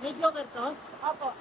May joker to? Opo.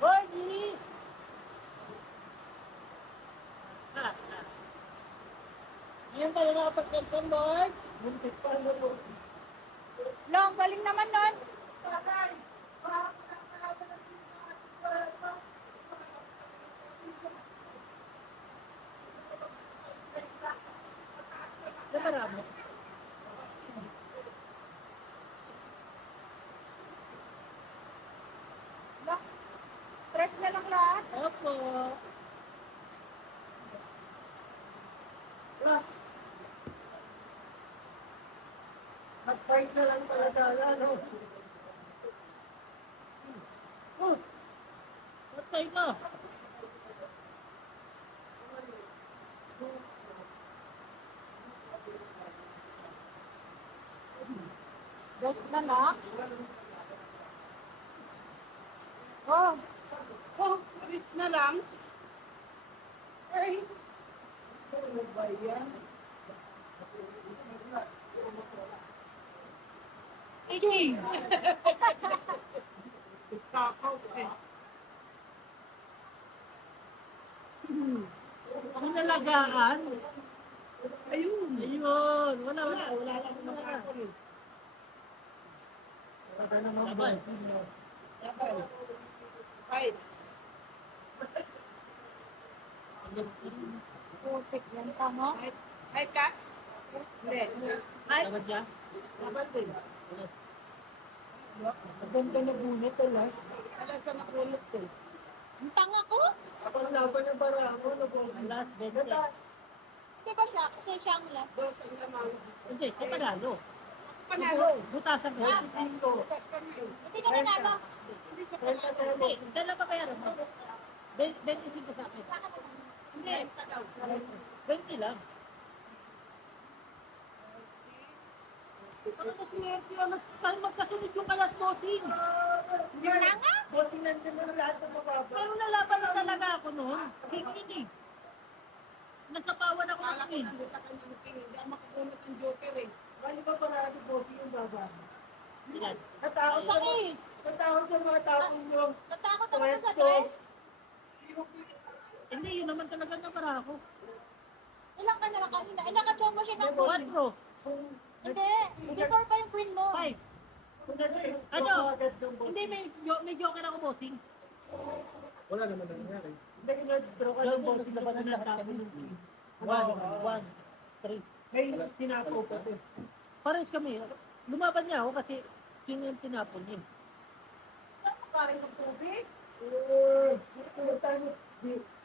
Hoy, Dini! Ah, ah. Ngayon tayo nakapag-cellphone, boy. Muntik pa, ano? Long, galing naman nun. Di marami. Long, tres na lang lahat. Opo. Mag-fight na lang talaga, ano? Oh, Patay ka. Tres na lang. Oh, oh, alis na lang. Ay, ano ba yan? Iki! Sakaw eh. Sinalagaan. Ayun. Ayun. Wala lang mga. Laban. Laban. Fight. putik yan tama. Fight ka? Hindi. Fight. Laban siya. Laban din. Ganda na bunit, alas. Alas na nakulot eh. Ang tanga ko? Ako laban yung para ako. Last 20. Hindi ba siya? Kasi siya ang last. Dos ang lamang. Hindi, kay panalo. Panalo. Butasan ko. Bukas ka na eh. Hindi ka nanalo. Hindi sa panalo. Hindi, saan lang babayaran mo? 25 sa akin. Saka na lang. Hindi, 30 daw. 20 lang. Ano mas swerte yun? Mas magkasunod yung alas bossing. Hindi na nga. Bossing nandiyan mo na lahat ng mababa. Pero nalaban na talaga ako noon. King. Nasapawan ako ng Kala ko king. nandun sa kanyang king. Hindi ako makakunot ng joker eh. Bali ba parado bossing yung baba? Ilan? Natakot Sa sa is. natakot sa mga taong yung Natakot ako sa dress. Hindi, yun naman talaga na para ako. Ilang ka na lang kanina? Eh, nakachombo siya ng queen. 4. Hindi. Before pa yung queen mo. 5. Ano? Hindi, may joker ako bossing. Wala naman nangyari. Hindi, nag-draw ka ng bossing laban na lahat ng king. 1, 3. May sinapo pa din. Pares kami. Lumaban niya ako kasi king yung tinapon niya. Kain ng tubig?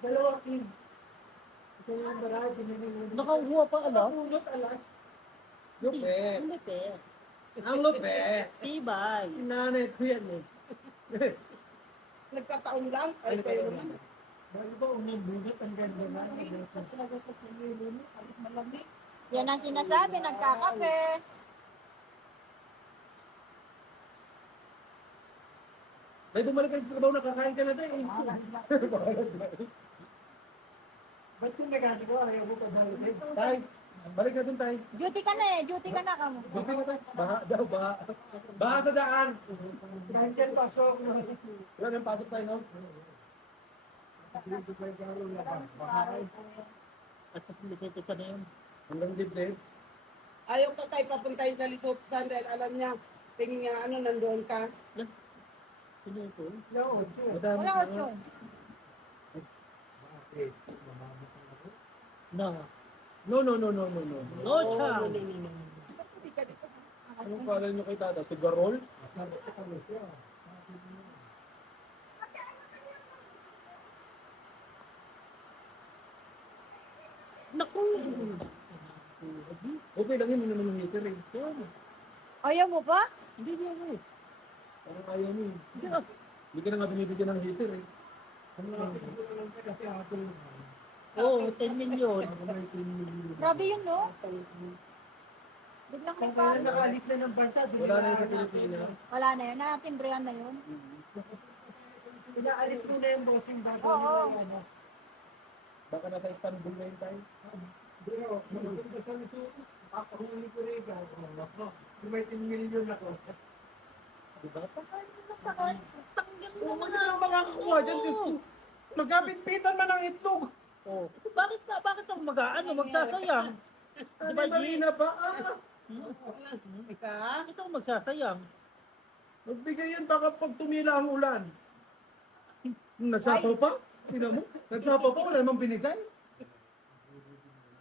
Dalawang king. Isa yung barad, dinanong. Nakauhuwa pa alam. Napunot alas. Lupet. Hindi, te. Ang lupet. Tibay. Nanay ko yan eh. Nagkataon lang. Ay, kayo naman. Bali ba, unang bugat, ang ganda na. Mahilig sa talaga sa sinilo mo. Kahit malamig. Yan ang sinasabi, nagkakape. May bumalik ka sa trabaho, nakakain ka na tayo eh. Ba't yung nagani ko? Ayaw mo pa balik eh. Tay, balik na dun tay. Duty ka na eh. Duty ka na kamo. Buti ka tay. Baha daw, baha. Baha sa daan. Cancel pasok. Wala nang pasok tayo, no? At sa silipito ka na yun. Hanggang dibdib. Ayaw ka tayo papuntahin sa Lisup dahil alam niya, tingin nga ano, nandoon ka. Sino ito? Madami Wala na. 8. No. No, no, no, no, no, no. No chance. Anong pala nyo kay Tata? Sigarol? Naku! Okay lang yun, yun naman yung heater eh. Ayaw mo pa? Hindi niya mo. Parang ayaw mo eh. Hindi na. Hindi ka na nga binibigyan ng heater eh. Oo, 10 million. Grabe yun, no? Biglang may Kung kaya pa. nakaalis na ng bansa, Wala na yun sa Pilipinas. Wala na yun. Natimbrihan na yun. Inaalis mo na yung bossing bago Oo. nila, ano. Baka nasa Istanbul na yun tayo. Pero, maganda sa Lesotho, makakahuli ko rin. Ako, may 10 million ako. Diba? Oo, hindi lang makakakuha dyan, Diyos ko. Magkapit-pitan man ang itlog. Oh. Bakit ako magsasayang? Ano Diba, G? Marina ba? Bakit ako magsasayang? Magbigay yan baka pag tumila ang ulan. Nagsapaw pa? Sino mo? Nagsapaw pa, wala namang binigay.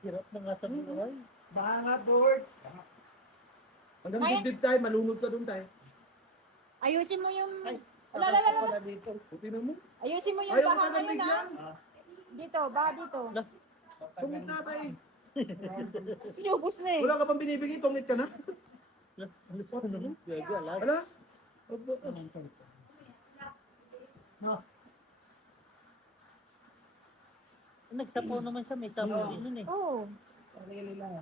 Hirap na nga sa buhay. Baka nga, board. Hanggang Kaya- dibdib tayo, malunod ka doon tayo. Ayusin mo yung... Saka pala dito. Buti na mo. Ayusin mo yung Ayaw baka ka ngayon, ha? bigyan. Dito, baka dito. Tungit na tayo. Sinubos na eh. Wala ka pang binibigay, tungit ka na. Gago, alas. Alas? Nagsapaw naman siya, may sapaw din nun eh. Oo. Sarili lang.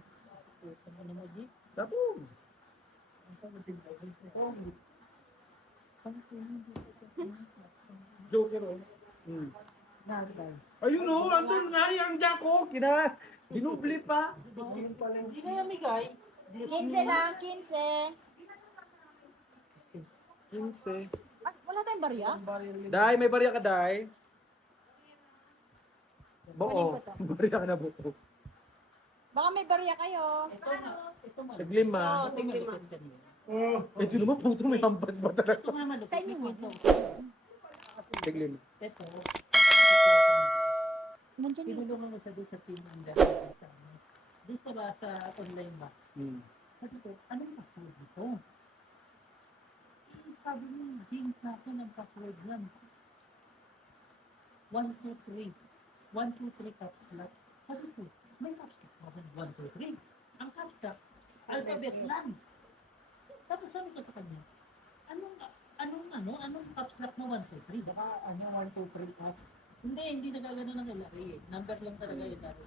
Ano mo, G? Tapos. Joker oh. Ayun oh, andun nga yung Jack oh. Binubli pa. Hindi kaya migay. 15 lang, 15. 15. Ah, wala tayong barya? Dai, may barya ka, Dai. Buo. Kunin ko to. Barya ka na buo. Baka may barya kayo. Ito man. Naglima. Tiglima. Ito naman puto may hampas ba talaga? Ito nga man. Sa inyo mo. Naglima. Ito. Nandiyan yun. Tinulungan mo siya doon sa team ang doon sa online ba? Sabi ko, anong password nito? Sabi niya, James sa akin ang password lang. 1, 2, 3. 1, 2, 3 caps lock. Sabi ko, may caps lock ba? 1, 2, 3. Ang caps lock, alphabet lang. Tapos sabi ko sa kanya, anong caps lock mo 1, 2, 3? Baka, 1, 2, 3 pa. Hindi nagagano ng LRA eh. Number lang talaga yun laro.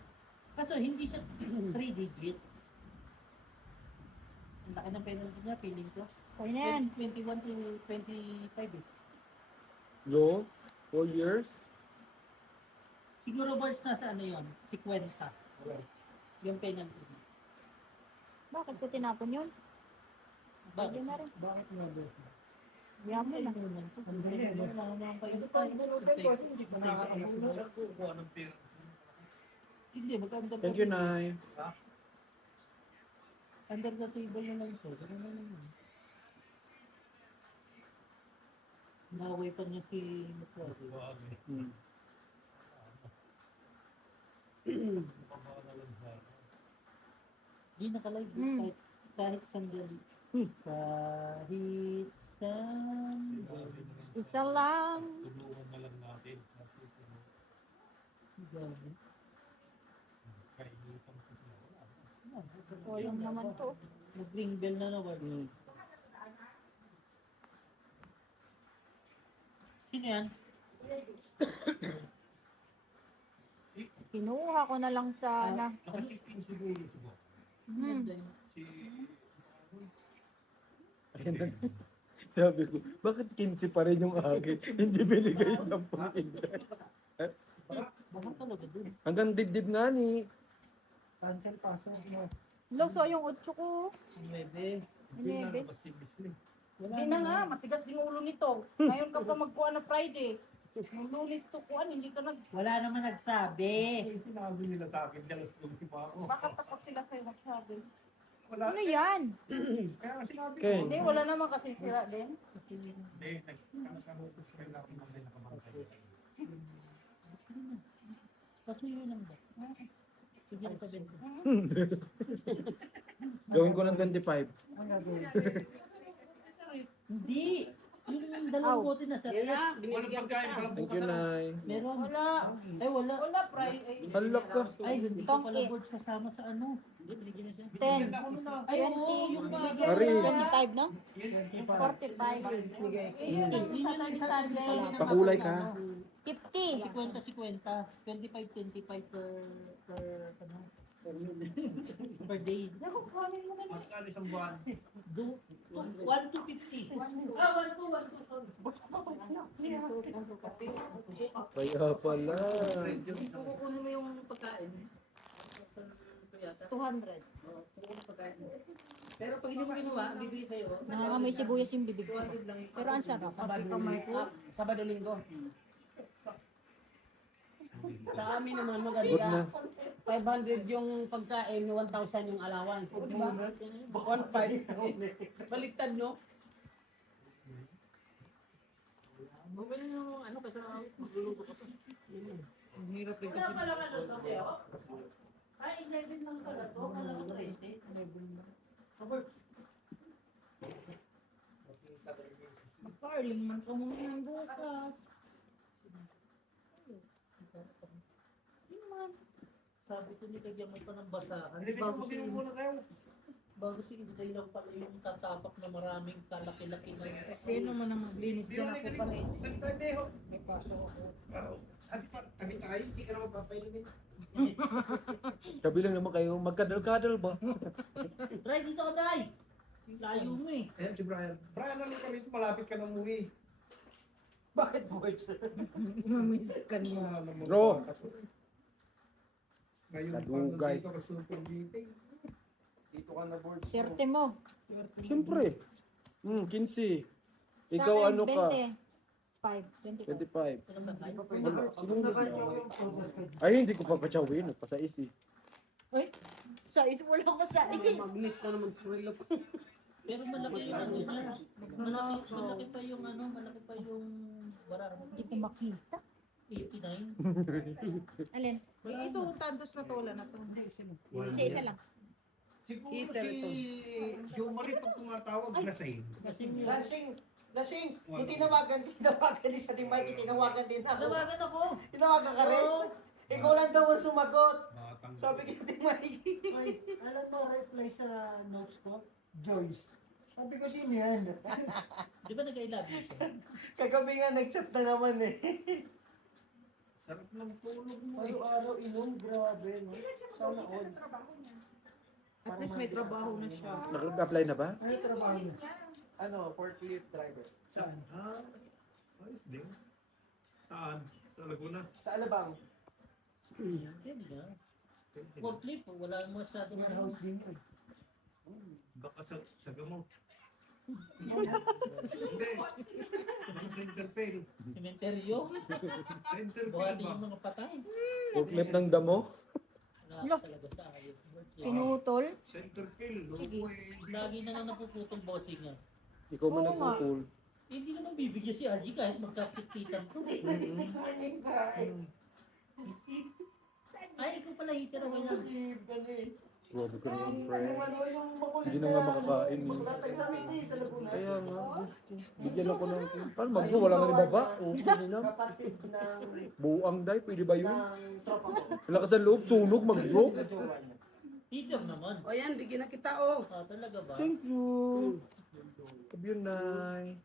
Kaso hindi siya 3 digit. Ang laki ng penalty niya, feeling ko. Kaya na yan. 21 to 25 eh. Yo, 4 years. Siguro boys nasa ano yun, 50. Yung penalty. Bakit ko tinapon yun? Bakit? Yun na rin. Bakit nga, boss? Yaman na. Ang dali, no? Ito pa, bunutin, boss. Hindi ko nakakabulot. Hindi, mag-under Thank you, Nay. Under the table na lang ito. Ganun na lang yun. Naway pa niya si Mutwari. Di nakalive kahit sandali. Kahit sandali. Isa lang. Gabi. O, yung naman to. Nag-ring bell na naman. Sino yan? Kinuha ko na lang sana. Ayun na. Sabi ko, bakit 15 pa rin yung akin? Hindi binigay yung 10 Baka talaga dun. Hanggang dibdib nga ni. Cancel password mo. Loso yung 8 ko. Pwede. Inebe. Hindi na nga, matigas din ulo nito. Ngayon ka pa magkuha ng Friday. Nung Lunes to kuhan, hindi ka nag... Wala naman nagsabi. Sinabi nila sa akin, dalas kong si Pao. Baka takot sila sa'yo magsabi. Wala. Ano yan? Kaya nga sinabi ko. Ken. Hindi, wala naman kasi sira din. Hindi, nagkamutos kayo lang ng nakabangkay. Kasi yun lang ba? Sige na sabihin ko. Gawin ko ng 25. Hindi! Yung dalawang bote na sa Walang pagkain, walang Thank you, Nay. Meron. Wala. Ay, wala. Wala, Fry. Ay, Halak ka. Ay, hindi ka pala Tongki. board kasama sa ano. Hindi, binigyan na siya. 10, Ay, oo, yung 20, Ari. 25, no? 45, eh, yun ang Saturday, Sunday. Pakulay ka. 50. 50-50. 25-25 per ano. Per day. Magkano isang buwan? 1 to 50. Ah, 1 to 1 to. Kaya pala. Kukunin mo yung pagkain. 200. Pero pag hindi mo kinuha, ang bibigay sa'yo, Nangangamoy sibuyas yung bibig ko. 200 lang ito. Pero ang sarap. Sabado linggo. Sa amin naman Good maganda. na. 500 yung pagkain, 1,000 yung allowance. Di ba? 1,500. Baliktad, no? Bumili na mo, ano, kasi magluluto ka pa. Ang hirap rin kasi. Wala ka doon, Tokyo? Ay, 11 lang pala to. Kala ko 20. 11 lang. Robert. Mag-carling man ka muna ng bukas. Sino man? Sabi ko nilagyan mo pa ng basahan. Hindi, Bago si, muna kayo. bago si Inday lang pala yung tatapak na maraming kalaki-laki na yun. Sino man ang maglinis dyan ako pa rin. May pasok ako. Tabi tayo, hindi ka naman papailumin. Sabi lang naman kayo, magkadal-kadal ba? Try dito ka, Day! Layo mo eh. Ayan si Brian. Brian, ano kami, malapit ka ng umuwi. Bakit boys? Mamiss ka niya. Bro. Ngayon pa Kadugay. dito ka super meeting. Dito ka na board. Serte mo. Siyempre. 15. Sa Ikaw akin, ano ka? 20. 5, 25. 25. Wala. Sinong gusto? Ay, hindi ko papatsawin. Pasais eh. Sa is wala ko sa is. Magnet na naman, relo ko. Pero malaki yung ano niya. Malaki pa yung ano, malaki pa yung barang. Hindi ko makita. 89. Alin? Ito, tandos na to, wala na to. Hindi, isa lang. Siguro Heater si Joe Marie pag tumatawag, lasing. Kasi Lasing, tinawagan din sa Timay, tinawagan din ako. Tawagan ako. Tinawagan ka rin? Ikaw lang daw ang sumagot. Batang Sabi ko, Timay. Ay, alam mo, reply sa notes ko. Joyce. Sabi ko, sino yan? Di ba nag-I love you siya? Kagabi nga nag-chat na naman eh. sarap ng tulog mo. Araw-araw inom, grabe. No? Sana all. At least may trabaho na siya. Naka-apply na ba? Ano trabaho niya? Ano, forklift driver. Saan? Ha? Ayos din. Saan? Sa Laguna. Sa Alabang. Hindi na. Forklift, wala masyadong Warehouse din yun. Baka sa gamo. Hindi. Sa center pail. sementeryo. Center pail Buhatin ba? yung mga patay. Booklet ng damo? Na talaga sa ayos. Pinutol. Center pail. Loko eh. Lagi na nga napuputong bossing niya. Ikaw man Oo nga. nagpupul. Hindi naman bibigyan si Algie kahit magkakit-kitan ko. Hindi ko man yung kain. Ay, ikaw pala hitter away na. Kasi, ano eh. Grabe ka naman, friend. Yung makulit Hindi na nga makakain eh. Maglatag sa amin eh, sa Laguna. Kaya nga, gusto. Bigyan ako ng... Paano magso? Wala nga ni baba. Okay na. Kapatid ng Buang day, pwede ba yun? tropa ko. Lakas ng loob, sunog, mag-drop. Na jowa niya. Hitter naman. O yan, bigyan na kita, oh. Ah, talaga ba? Thank you. Love you, Nay.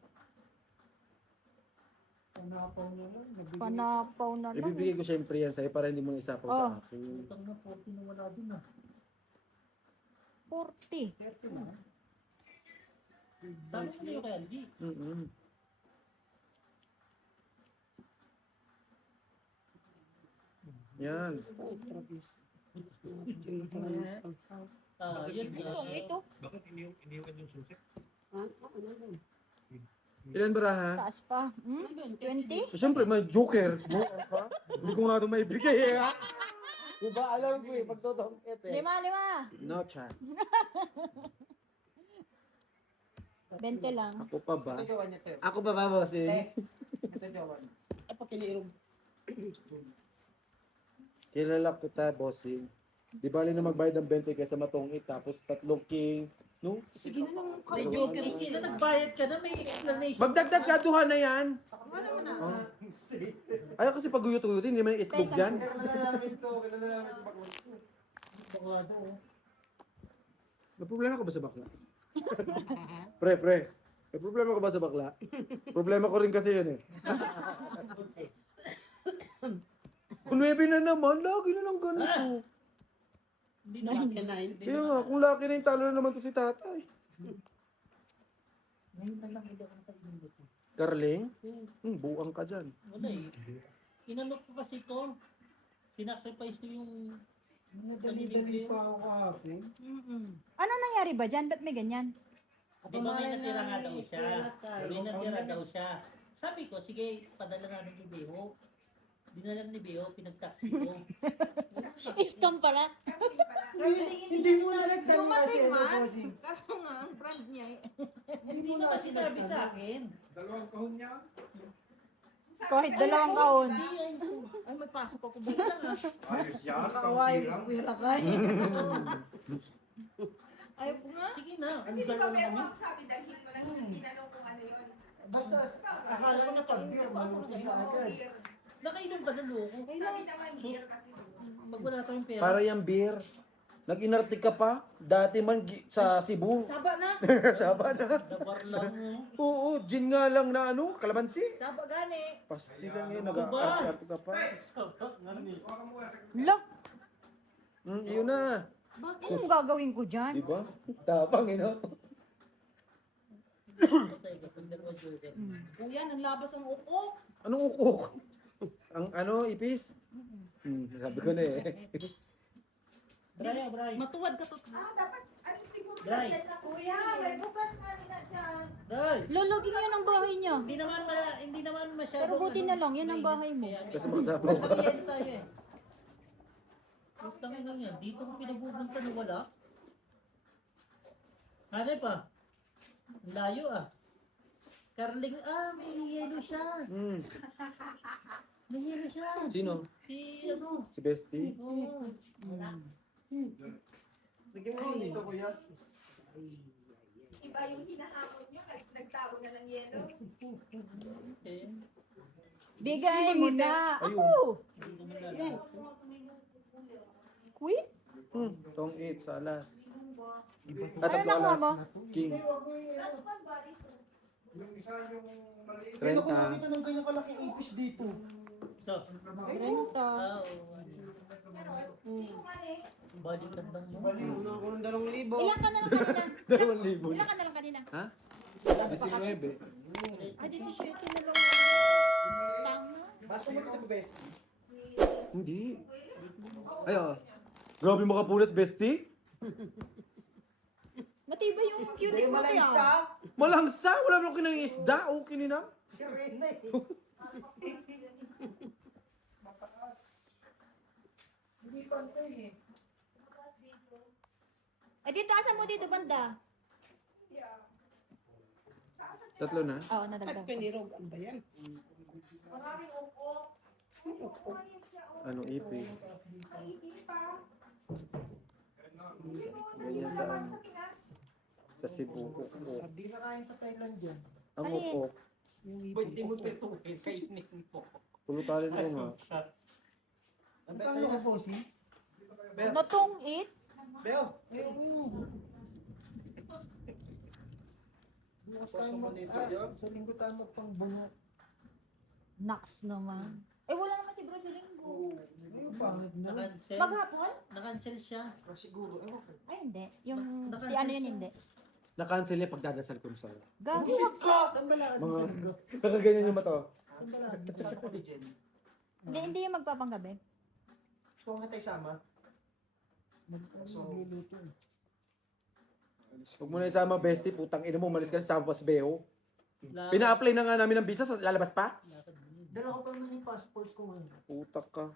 Panapaw na lang. nabigyan. Panapaw na lang. Ibibigay ko siyempre yan sa'yo para hindi mo isapaw Oh. sa akin. Utang na 40 na wala din ah. 40. 30 na. Sabi ko na yung kay Algie. Yan. Ah, yun. Ito. Bakit iniwan yung susi? Ha? Ano yun? Ilan baraha? Taas pa. 20? Siyempre, may joker. Buang ka. Hindi ko nga ito maibigay eh. Ha? Diba, alam ko eh, pagtotongket eh. Lima. No chance. 20 lang. Ako pa ba? Ito jowa niya, Teo. Ako pa ba, bossing? Ito jowa niya. Ay, pakilirong. Kilala ko ta, bossing. Di bali na magbayad ng 20 kaysa matungit, tapos 3 king. No? Sige na lang. May joker sila, nagbayad ka na, may explanation. Magdagdag ka, duha na yan. Ano naman na? Oh. Ayaw kasi pag-uyot-uyutin, hindi man itlog yan. Kilala namin ito pag-usap. Bakado, oh. May problema ka ba sa bakla? Pre. May problema ka ba sa bakla? Problema ko rin kasi yun eh. Kung 9 na naman, lagi na lang ganito. Hindi na laki na. Kaya nga, kung laki na yung talo na naman to si tatay. Ngayon na lang hindi ako nakainin dito. Karling? Buang ka dyan. Wala eh. Inanok ko kasi ito. Sinacrifice ko yung... Nadali-dali pa ako kahapon. Ano nangyari ba dyan? Ba't may ganyan? Di ba may natira nga daw siya? May natira daw siya. Sabi ko, sige, padala namin ni Beho. Dinala ni Beho, pinag-taxi ko. Scam pala. Hindi mo na nagtanong kasi Dumating ano, man. bossing. Kaso nga, ang brand niya eh. Hindi na kasi sinabi sa akin. Dalawang kahon niya. Kahit 2 kaon. Ay, may pasok ako ba lang ah. Ayos yan. Kaaway mo pangkira. sa kuya lakay. Ayaw ko nga. Sige na. Kasi di ba pero ang sabi dalhin mo lang tinanong kung ano yun. Basta, akala ko na pag-beer, malong ko siya agad. Beer. Nakainom ka na loko. Sabi naman beer kasi. Pag wala tayong pera. Para yung beer. Nag-inarte ka pa. Dati man sa Cebu. Saba na. Saba na. Dabar lang mo. Oo, gin nga lang na ano, kalamansi. Saba gani. Pasti lang yun, nag-arte ka pa. Lo, Yun na. anong gagawin ko dyan? Di ba? Tapang, no? Patay ka pag dalawa joker. Kuya, nanlabas ang uko. Anong ukok? Ang ano, ipis? Sabi ko na eh. Bray. Matuwad ka to. Ah, dapat ano siguro Bray. Kuya, may bukas nga nila dyan. Bray. Lologin yun ang bahay niya. Hindi naman masyado. Pero buti na lang, yan ang bahay mo. Kasi magsabaw ka. Kaya tayo eh. Tangin lang yan. Dito ko pinagbubunta na wala. Hanay pa. Ang layo ah. Carling, may yelo siya. May yelo siya. Sino? Si ano. Si Bestie? Oo. Bigyan mo dito, kuya. iba yung hinahamon nyo, nagtago na ng yelo. Eh, Bigay mo na. Ayun. Ako! hindi naman lalaki. Kuy? Tong 8 sa alas. Ano nakuha mo? King. Yung isa yung maliit. Kaya ko 30. nakita ng ganyan kalaking ipis dito. So, Renta. balikan lang mo. Una ko ng 2,000. Ilan ka na lang kanina? 2,000. Ilan ka na lang kanina? Ha? 19. Ay, 17 na lang. Tama. Mas pumunta ko best. Hindi. Ayo. Grabe makapunas, Bestie. Matibay yung cuties mo kaya. Malangsa. Malangsa. Wala mo kinang isda. Okay nina. Si Rena eh. Hindi pantay eh. Ay, dito, asan mo dito, banda? Tatlo na. Oo, nadagdag. Pinirog, ano ba yan? Maraming uko. Ano, ipis. Ganyan sa ano. Sa Cebu. Ukok. Hindi na kaya sa Thailand yan. Ang ukok. Pwede mo petukin, kainin mo. Pulutalin mo nga. Ang best sa'yo na po, si? Notong 8? Beo. Bukas mo dito, Beo. Sa linggo tama pang buno. Nax naman. Eh, wala naman si Bro sa linggo. Ayun, pangit na. Nakancel. Maghapon? Nakancel siya. Siguro, ewan ko. Ay, hindi. Yung, si ano yun, hindi. Na-cancel niya pagdadasal ko sa Gago. Saan ba lakad mo mga... sa linggo? Kakaganyan yung mata. Saan ba lakad mo sa Origin? Hindi yung magpapanggabi. Kung nga tayo sama. So, Huwag mo na isama, Bestie. Putang ina mo. Umalis ka sa Sampas Beo. Lakad. Pina-apply na nga namin ng visa. Lalabas pa? Lakad mo yun. dala ko pa naman yung passport ko ngayon. Putak ka.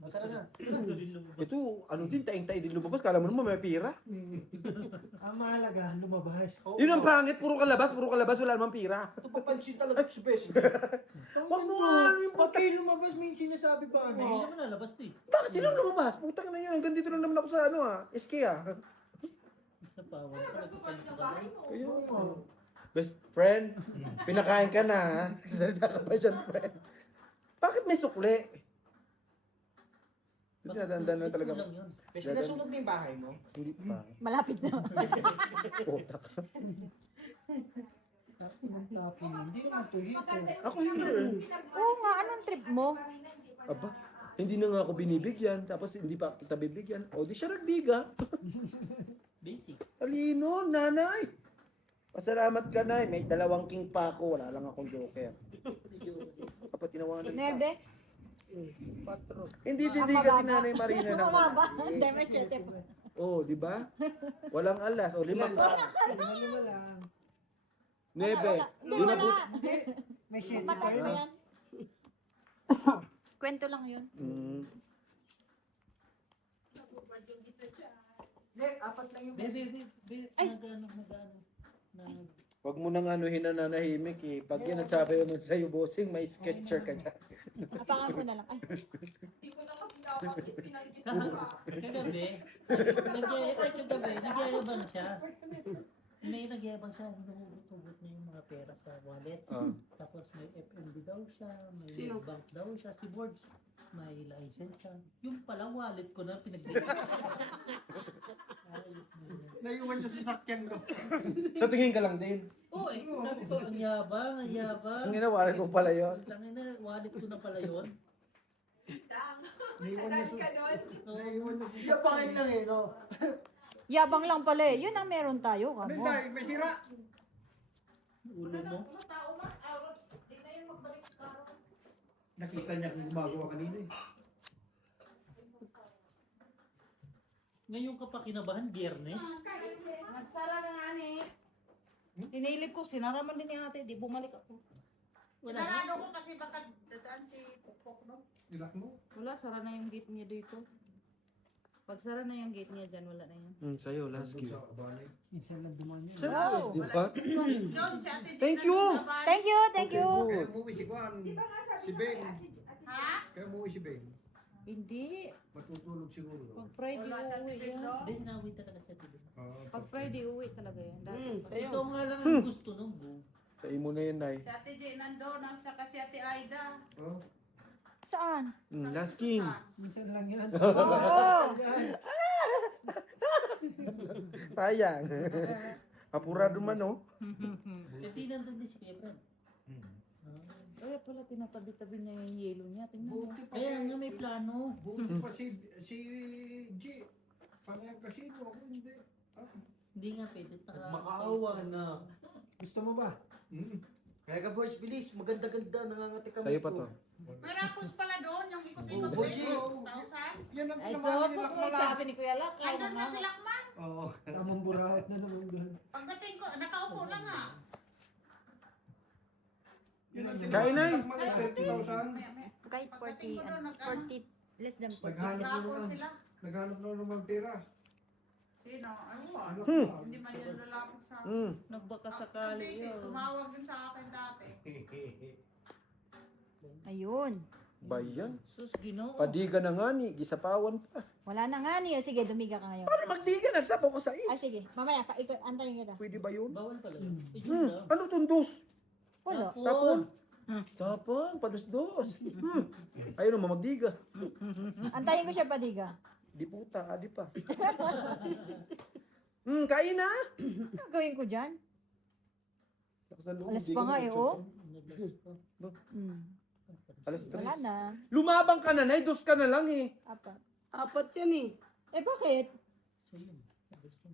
Masarap na. Gusto rin lumabas. Ito, ano din, taing-taing din lumabas. Kala mo naman may pira. Ang mahalaga, lumabas. Yun ang pangit, puro kalabas, wala namang pira. Ito papansin talaga sa best. Wag mo nga, Pati lumabas may sinasabi pa Hindi kami. naman lalabas to eh. Bakit silang lumabas? Putang na yun, hanggang dito lang naman ako sa ano SK Sa pawal. Tapos bumalik ng bahay mo. Oo. Best friend, pinakain ka na ha? Salita ka pa dyan, friend. Bakit may sukli? Dinadandaan na talaga. Lang yun. Kasi nasunog na yung bahay mo. Hindi pa. Malapit na. Utak. Hindi naman to hito. Ako hindi. Oo nga, anong trip mo? Aba, hindi na nga ako binibigyan, tapos hindi pa kita bibigyan. O di siya nagbiga. Basic. Talino, nanay. Pasalamat ka, nay. May 2 king pa ako. Wala lang akong joker. Kapag tinawanan pa. 9? Hindi didiga si Nanay Marina ng Mababa. malaki. Hindi, may 7 po. Oh, di ba? Walang alas. O, 5 pa. Lima lang. 9. Hindi, wala. May shit Mataas kayo. ba yan? Kwento lang yun. Mm. Hindi, 4 lang yung Nagano. Huwag mo nang anuhin na nanahimik eh. Pag yan nagsabi naman sa'yo, bossing, may sketcher ka dyan. Apangan ko na lang. Ay, Hindi ko naman pinapakit, pinanggit ko pa. Kagabi, nagyayabang siya. May nagyayabang siya, hinuhugot-hugot niya yung mga pera sa wallet. Ah. Tapos may FNB daw siya, may bank daw siya, si Boards, may license siya. Yung pala wallet ko na pinag-dito. Naiwan niya sa sakyan ko. Sa tingin ka lang din. Oo eh, sabi ko, ang yabang. Ang ginawa ko pala yun. Tangina, wallet ko na pala yun. Dang. Naiwan niya Dahil ka doon. Naiwan na siya. Yapangin lang eh, no? yabang lang pala eh. Yun ang meron tayo, kamo. Bintay, may sira. Ulo mo. Mga tao man, di na yun magbalik sa karo. Nakita niya kung gumagawa kanina eh. Ngayon ka pa kinabahan, Biyernes. Nagsara na nga ni. Tinilip ko, sinara man din ni ate, di bumalik ako. Wala na. Sinarado ko kasi baka dadaan si Pukpok, no? Ilak mo. Wala, sara na yung gate niya dito. Pag sara na yung gate niya dyan, wala na yan. Sa'yo, last cue. Sa abanay. Minsan lang dumaan yun. Wow. Di ba? Doon si ate Thank you! Thank you, thank you. Kaya umuwi si Juan. Si Ben. Ha? Kaya umuwi si Ben. Hindi. Matutulog siguro. Pag Friday uwi yan. Hindi, sinawi talaga siya TV. Pag Friday uwi talaga yan. Dati. Ikaw nga lang ang gusto nung bu. Sa imo na yun, Nay. Si ate J nandun, at saka si ate Aida. Oh. Saan? Last king. Minsan lang yan. Oo. Sayang. Apurado man, no? Kasi nandun din si Kuya Brad. Kaya pala tinatabi-tabi niya yung yelo niya. Tingnan mo. Buti pa Kaya si... nga may plano. Buti pa si G. Pangyang kasino. Ako hindi. Ah. Hindi nga pwede. Makaawa na. Gusto mo ba? Kaya ka boys, bilis. Maganda-ganda. Nangangati ka mo. Sa'yo pa to. May rapos pala doon, yung ikot-ikot Oh, dito. Boji. 1,000. Yan ang Ay, tinamaan so, nila so, sabi ni Kuya Lak, ay doon ka si Lakman. Oo. Tamang buraot na naman doon. Pagdating ko, nakaupo lang nga. Yun ang Kain na eh. tinamaan nila, 20,000. Kahit 40, less than 40. Naghanap na Rapos naman. sila. Naghanap na naman pera. Sino? Ayun. Ano Hmm. pa? Hindi man yun lalapit sa akin. Mm. Nagbaka sakali yun. Tumawag din sa akin dati. Ayun. Bayan. Sus, ginoo. Padiga na nga ni. Gisapawan pa. Wala na nga niyo. Sige, dumiga ka ngayon. Paano magdiga? Nagsapaw ko sa Ah, is. sige. Mamaya, antayin kita. Pwede ba yun? Bawal pala yun. Eh, yun lang. Ano tundos? Wala. Tapon. Tapon. Padus-dos. Ayun naman magdiga. Antayin ko siya padiga. Di puta. Adi pa. Kain na. Ano gawin ko dyan? Nakasalubong, Alas di pa ka nga na eh, mag-church, oh. oh. Hmm. Alas 3. Wala na. Lumabang ka na, Nay. 2 ka na lang eh. Apa. Apat yan eh. Eh, bakit? So yun.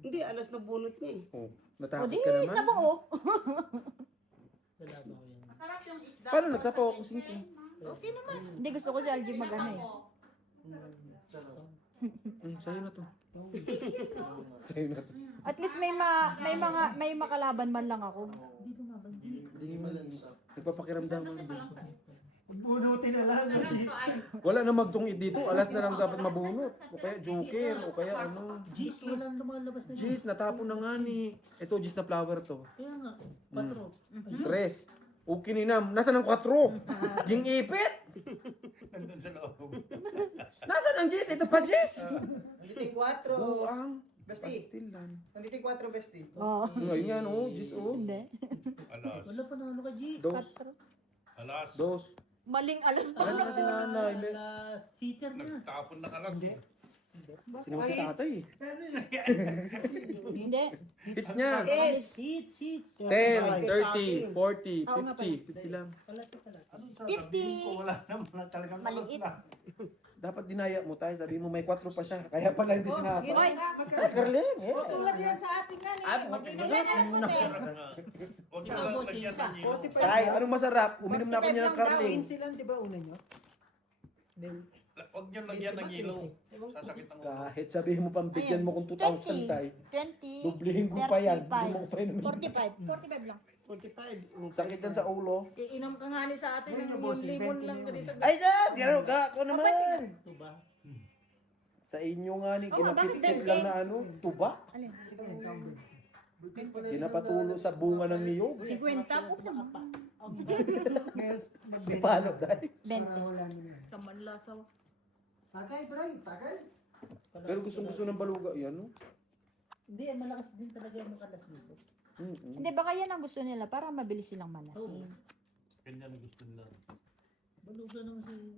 Hindi, alas na bunot niya eh. Oh, O natakot di, ka naman. nabuo. Lalaban ko yan. Masarap yung isda. Paano nagsapaw ako Sa 5? ginseng. Okay naman. Hindi, gusto ko si Algie mag-ano eh. Sa'yo na to. Sa'yo na to. At least may makalaban man lang ako. Hindi naman. Nagpapakiramdam mo. Bunutin na lang. Wala na magtungit dito. Alas na lang dapat mabunot. O kaya joker. O kaya ano. Jeez, walang lumalabas na Jeez, natapon na nga ni. Ito, jeez na flower to. Kaya nga, patro. Tres. O kininam. Nasaan ang 4? Yung ipit. Nandun sa loob. Nasaan ang jeez? Ito pa jeez. Nandito yung 4. Buang. Besti. Pastilan. Nandito yung 4, Besti. Oo. Ngayon nga no. Jeez o. Hindi. Alas. Wala pa na ano ka, G. Dos. Alas. Dos. Maling alas pa. Alas na si nanay. Alas, heater na. Nagtapon na alas. Sino si tatay? Hindi. Hits niya. Hits. Hits. 10, 30, 40, Oo nga 50. 50 lang. Wala ka pala. Anong 50. sasabihin ko? Wala naman na talagang Maliit. alas na. Dapat dinaya mo tayo. Sabi mo may 4 pa siya. Kaya pala hindi sinapa. Oy, Ay, Carlin. Yes. Tulad yan sa atin nga ni. Magbibigyan alas mo te. Huwag niyo lang lagyan ng ilaw. Tay, anong masarap? Uminom na ako niya ng Carlin. Sila, di ba, una nyo? Huwag niyo lagyan ng ilaw. Sasakit ang ulo. Kahit sabihin mo pang bigyan mo kung 2,000 tay. 20. Dublihin ko pa yan. Hindi mo ko pa inumin. 45. 45 lang. 45. Sakit yan sa ulo. Iinom ka nga ni sa atin ng limon lang ganito. Ay, dad! Gano'n ka? Ako naman! Ito ba? Sa inyo nga ni, Oo, bakit kinapit-pit birthday? lang na ano, tuba. Alin? Pinapatulo sa bunga ng niyog. 50 po naman. Ipalo dahil. 20. Kamanlasaw. Tagay, bro. Tagay. Pero gustong-gusto ng baluga. Yan, no? Hindi, malakas din talaga yung makalas dito. Hindi, baka yan ang gusto nila para mabilis silang malasin. Ganyan ang gusto nila. Baluga naman si...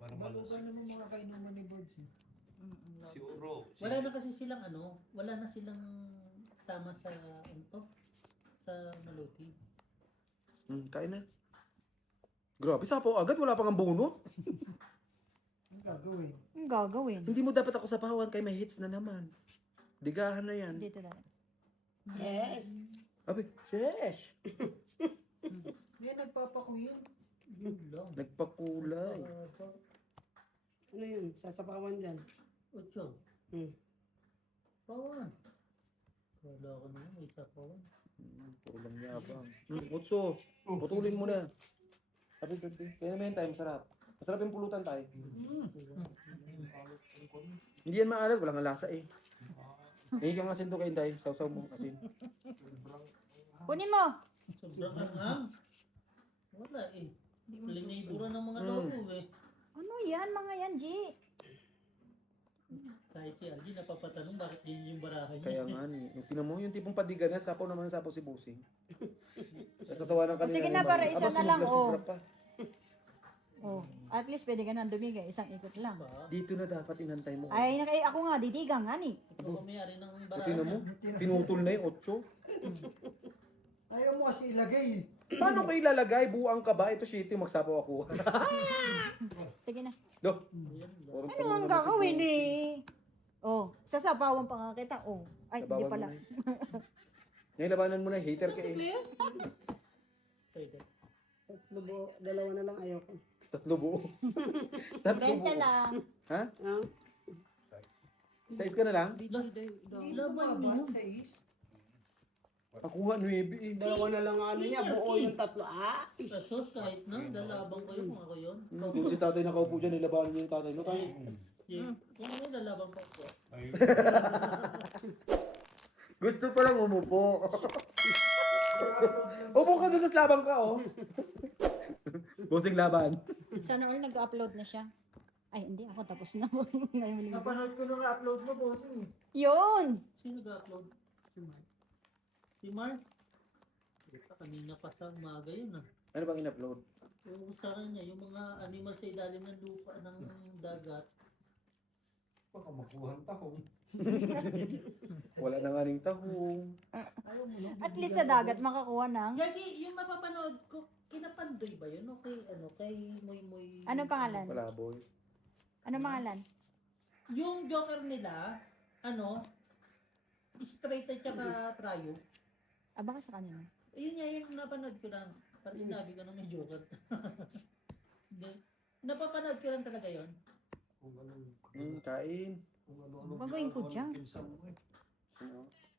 Para Balugan malusog. naman mga kainuman ni Birds. Si Uro. Wala na kasi silang ano, wala na silang tama sa sa maluti. Kain na. Grabe, sapo agad. Wala pang ang buno. Ang gagawin. Ang gagawin? Hindi mo dapat ako sapawan kay may hits na naman. Digahan na yan. Dito lang. Yes. Abi, sheesh. May nagpapakuyin. Yun lang. Nagpakulay. Ano yun? Sasapawan dyan. 8. Hmm. Pawan. Wala ko naman, may isa pawan. Puro lang yabang. Utso, putulin mo na. Sabi, kaya naman tayo, masarap. Masarap yung pulutan tayo. Hindi yan maalat, walang lasa eh. Ngayon kang asin to kayo tayo, sausaw mo asin. Kunin mo! Sobrang anghang. Wala eh. Linibura ng mga logo eh. Ano yan, mga yan, G? Kahit si Algie napapatanong bakit din yung barahan niya. Kaya nga ni, yung tinan mo, yung tipong padiga na, sapo naman ang sapo si Busing. Tapos natawanan kanina. Sige na, yung para bago. isa Aba, na lang, sumubra pa. Oh, at least pwede ka nang dumigay. Isang ikot lang. Ba? Dito na dapat inantay mo. Ay, ako nga, didigang nga ni. Ito ko may-ari ng O, barahan. tinan mo, pinutol na yung 8. Ayaw mo kasi ilagay. Paano ko ilalagay? Buang ka ba? Ito shitty, magsapaw ako. Sige na. Do. Ano ang gagawin eh? Oh, sasapawan pa nga kita. Oh, ay, hindi pala. Ngayon, labanan mo na, hater ka eh. Pwede. Dalawa na lang ayaw ko. 3 buo. 3 buo. 20 lang. Ha? Ah? 6 ka na lang? Hindi naman sa is. Ako nga, 9 eh. Dalawa na lang ano niya, buo yung 3. Ah! Sa sos kahit na, dalabang kayo kung ako yun. Kung si tatay nakaupo dyan, nilabanan niya yung tatay. No, tayo. Kung ano, dalabang pa ako. Gusto pa lang umupo. Upo ka doon, tapos labang ka, oh. Busing laban. Sana all nag-upload na siya. Ay, hindi ako tapos na. Ngayon linggo. Napanood ko nung upload mo, bossing. Yun! Sino nag-upload? Si Mark? Kanina pa sa umaga yun ah. Ano bang in-upload? Yung sa kanya, yung mga animal sa ilalim ng lupa ng dagat. Baka makuha ang tahong. Wala na nga ring tahong. Ayaw mo lang. At least sa dagat makakuha ng... Yagi, yung mapapanood ko, kinapandoy ba yun? O kay, kay Moy Moy... Anong pangalan? Wala, boy. Ano pangalan? Yung Joker nila, straight at saka tryo. Baka sa kanina. Yun nga yung napanood ko lang. Parang sinabi ko na may Joker. Hindi. Napapanood ko lang talaga yun. Kung anong... Kain. Kung ano-ano. Gagawin ko dyan. Pinsan mo eh.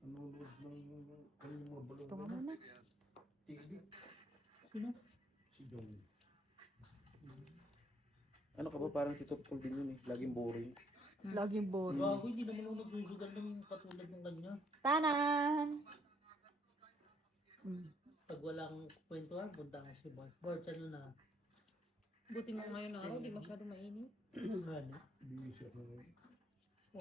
Nanonood ng kanyang mga balon. Ito nga muna. TV. Sino? Si John. Ano ka ba, parang si Totpol din yun eh. Laging boring. Laging boring. Bago, hindi naman ako nagsusugal ng katulad ng kanya. Tanan! Pag walang kwentuhan, punta ka si Bart. Bart, ano na? Buti nga ngayon araw, di masyado mainit. Ano? Hindi siya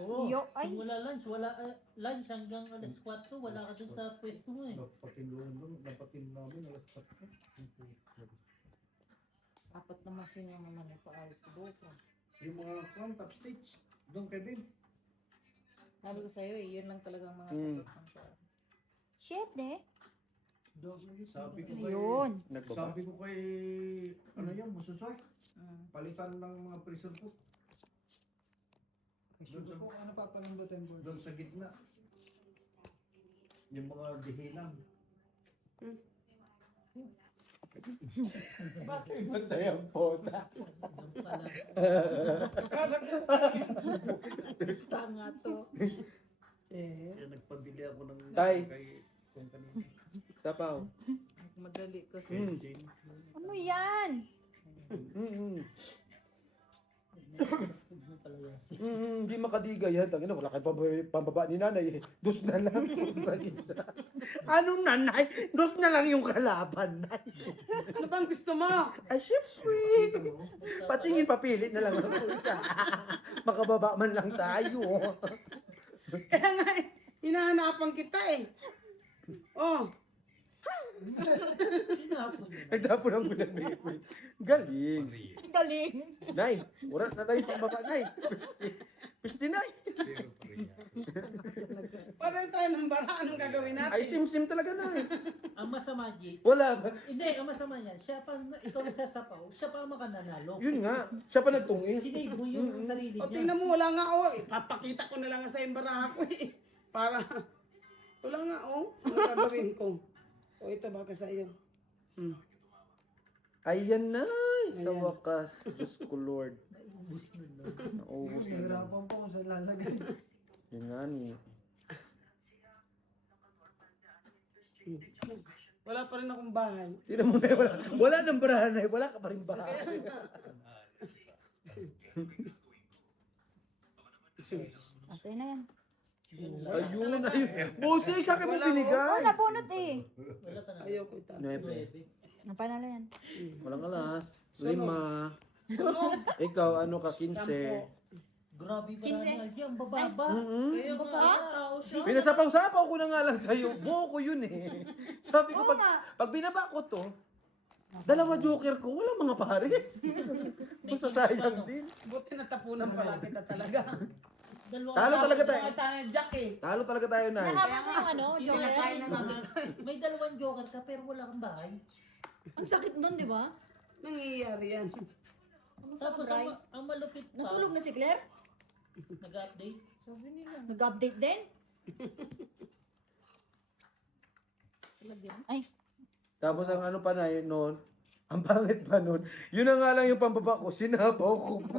Oo, Yo, ay. simula lunch, wala lunch hanggang alas 4, wala ka dun sa pwesto mo eh. napatinduhan doon, napatin namin, alas 4. Apat na machine yung naman yung paayos ko buko. Yung mga top stage, doon kay Ben. Sabi ko sa'yo eh, yun lang talagang mga Mm. sagot ng sa Shit, eh. Sabi ko kay, Ayun. Nagbaba. sabi ko kay, ano yun, Mususoy, Mm. palitan ng mga pressure cook. Doon sa, ano papalambutan mo? doon sa gitna. Yung mga dihilang. Bakit matay ang pota? Tanga to. Kaya nagpabili ako ng Tay. kay kung kanina. Sapaw. Madali kasi. Mm. Ano yan? Hindi makadiga yan. Tangina, wala kayong pambaba ni nanay eh. Dos na lang. Isa. Anong nanay? Dos na lang yung kalaban, nay. Ano bang gusto mo? Ay, syempre. Patingin, papilit na lang ako isa. Makababa man lang tayo. Kaya nga, hinahanapan kita eh. Oh, Tinapon niya. Nagtapo ng pinag-baby. Galing. Galing. Nay, wala na tayo pambaba, nay. Piste, nay. pares tayo ng bara. Anong gagawin natin? Ay, sim-sim talaga, nay. Ang masama, G, Wala ba? hindi, ang masama niyan, siya pa, ikaw nagsasapaw, siya pa ang makananalo. Yun nga. Siya pa nagtungin. Sinave mo yung sarili O, niya. tingnan mo, wala nga oh. Ipapakita ko na lang sa imbaraha ko eh. Para, wala nga oh. Ano gagawin ko? O, ito baka sa iyo. Ayan, nay. Sa Ayan. wakas. Diyos ko, Lord. Naubos na lang. Nahirapan pa kung saan lalagay. Yun nga ni. Wala pa rin akong bahay. Tignan mo na, wala nang barahan, nay. Wala ka pa rin bahay. Ate na yan. Ayun, ayun. Bose, sa akin mo binigay. Wala, bunot eh. Wala ka na. Ayaw ko ito. Nuebe. Ang panalo yan. Walang alas. 5. Ikaw, ano ka, 15. Grabe ba na niya, ang bababa. Kaya mga tao siya. Pinasapaw-sapaw ko na nga lang sa'yo. Buo ko yun eh. Sabi ko, Oo nga. pag binaba ko to, dalawa joker ko, wala mga pares. Masasayang din. Buti natapunan pala kita talaga. Dalawa. Talo talaga tayo. Mga sana Jack eh. Talo talaga tayo, Nay. Nahabol ko yung ano, Yung joker. nakain na naman. May dalawang joker ka pero wala kang bahay. Ang sakit nun, di ba? Nangyayari yan. Tapos ang malupit pa, Natulog na si Claire? nag-update. Sabi nila. Nag-update din? Ay, Tapos ang ano pa na yun noon, ang pangit pa noon, yun na nga lang yung pambaba ko, sinabaw ko pa.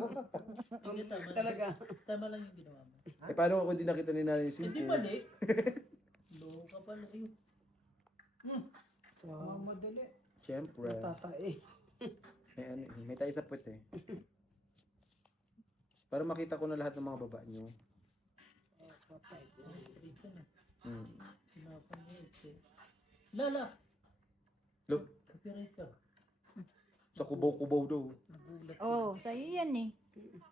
Hindi, tama. Talaga. Tama lang yung ginawa mo. Eh, paano ako hindi nakita ni nanay yung Hindi simpo? mali. Loko ka pala yun. Mamadali. Siyempre. Tatae. May tayo sa puwet eh. Para makita ko na lahat ng mga baba niyo. Straight ka na. Hmm. Sinapan mo ito. Lala! Look, Copyright ka. sa kubaw-kubaw daw. oh, sa'yo yan eh.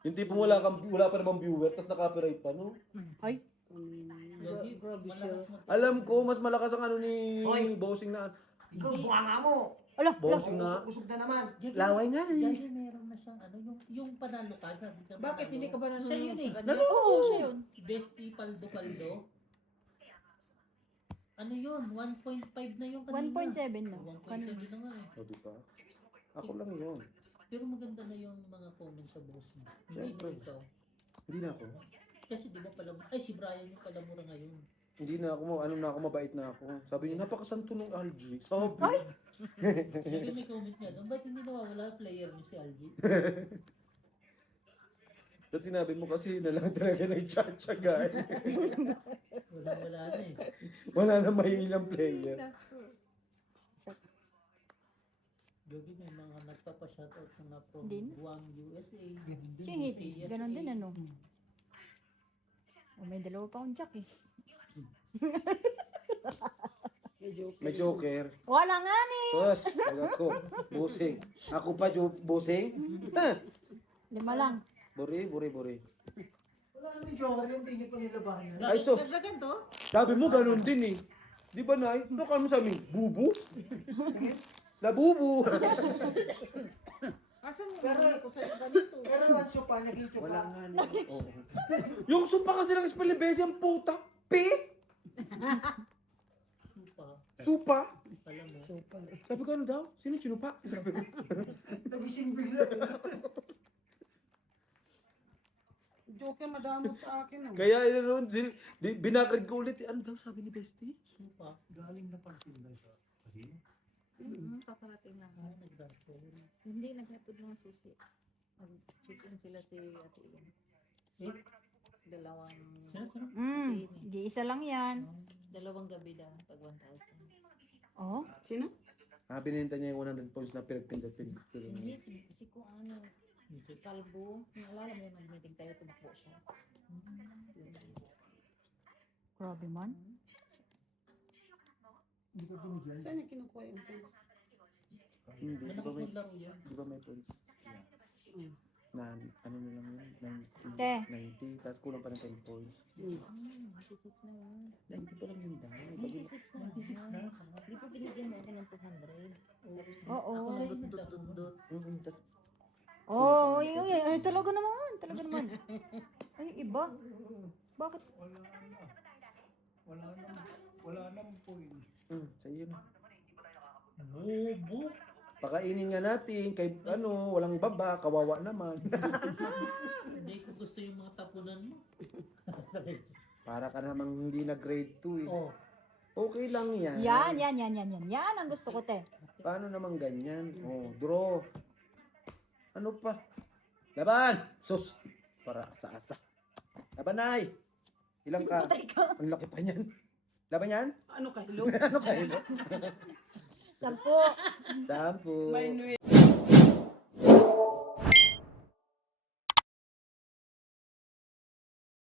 Yung tipong wala pa namang viewer, tapos naka-copyright pa, no? Ay, Grabe, malakas mo. Alam ko, mas malakas ang ano ni Bossing na. Ikaw, bunganga mo. ala, Bossing nga. Usog na naman. Laway nga eh. Dahil meron na siyang ano, yung panalo ka. Bakit hindi ka ba nanonood Siya yun eh. sa kanya? Oo, siya yun. Bestie Paldo. Ano yun? 1.5 na yung kanina. 1.7 na. 1.7 Kanina. na nga eh. O, diba? Ako lang yun. Pero maganda na yung mga comments sa boss mo. Hindi Siyempre. na ikaw. Hindi na ako. Kasi di ba pala, ay si Brian yung palamura ngayon. Hindi na ako, ano na ako, mabait na ako. Sabi niya, napakasanto nung Algie. Sabi. Sige may comment niya, ba't hindi nawawala player niyo si Algie? At sinabi mo kasi na lang talaga nag-chat-chagan. Wala na eh. Wala na may ilang player. Gabi may mga nagpapa-shoutout ko na from Hindi na. Guam, USA. Si Hit, ganon din ano. Oh, may dalawa pa akong jack eh. May joker. Wala nga ni. Tos, wag ako. Busing. Ako pa, busing? Ha? 5 lang. Buri. Wala naman joker yun, hindi nyo pa nilabahan yan. Ay, so, Dagdagan to? sabi mo ganun din eh. Di ba, Nay? Ano ka mo sa amin? Bubu? Labubu. Asan yung Pero- mga ko sa iba nito? Pero ang sopa, naging sopa. Wala nga niya. Oo. Yung sumpa kasi ng Espalibesi, ang puta. P. Supa. Supa. Alam mo. Sabi ko ano daw? Sino yung sinupa? Sabi ko. Nagising bigla. Joker, madamot sa akin. Ah. Kaya yun noon, binakrig ko ulit. Ano daw sabi ni Bestie? Supa. Galing na pagtinda siya. Kasi, Paparating lang. Ah, nagdasol. Hindi, naghatod ng susi. Mag-check-in sila si Ate Ian. Si? Dalawang, Di-isa lang yan. dalawang gabi daw, tag 1,000. Oh, Sino? Binenta niya yung 100 pounds na pinagtinda. Hindi, si kung ano, si Kalbo, naalala mo yung nag-meeting tayo, tumakbo siya. grabe man. Hindi ko binigyan. Saan niya kinukuha yung points? Hindi, di ba Malakas may, maglaro yan. di ba may points? Na, ano na lang yun? 90. Te. 90, tapos kulang pa ng 10 points. 96 na yun. 90 pa lang yun dahil. 96 na yun. Di pa binigyan mo ako ng 200. Oo. Ako nagdudut-dut. Tapos, Oh, ay, talaga naman. Talaga naman. Ay, iba. Bakit? wala naman po yun. sa iyo na. Bobo. Pakainin nga natin, kay ano, walang baba, kawawa naman. Hindi ko gusto yung mga tapunan mo. Para ka namang hindi na grade 2 eh. Oh. Okay lang yan. Yan. Yan ang gusto ko, te. Paano naman ganyan? Oh, draw. Ano pa? Laban! Sus! Para sa asa. Laban, Nay! Ilang ka? Ang laki pa niyan. Laban yan? Ano ka, hello? Ano kayo? 10. 10. May